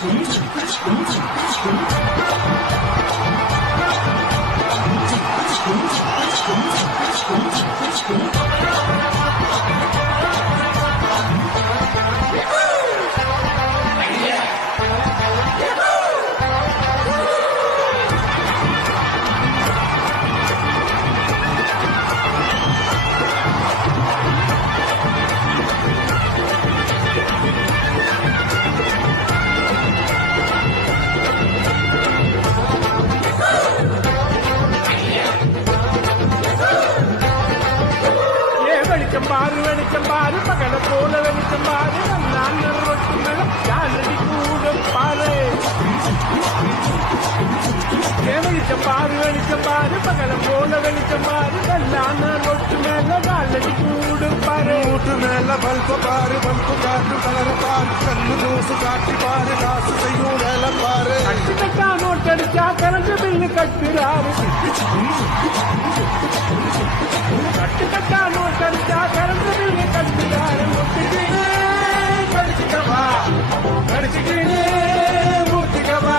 வெளிச்சம் பாரு பகல போல வெளிச்சம் பாரு நான் ரொட்டி மேல யாரடி கூட பாரு வெளிச்சம் பாரு பகல போல வெளிச்சம் பாரு நான் ரொட்டி மேல யாரடி கூட பாரு மூட்டு மேல பல்பு பாரு பல்பு காட்டு கலர பாரு கண்ணு தூசு காட்டி பாரு காசு செய்யும் வேலை பாரு கட்டு கட்டா நோட் அடிச்சா கரண்ட் பில்லு கட்டுறாரு கட்டு கட்டா நோட் அடிச்சா கரண்ட் பில்லு கட்டுறாரு கடிச்சுக்கவா மூர்த்திக்கவா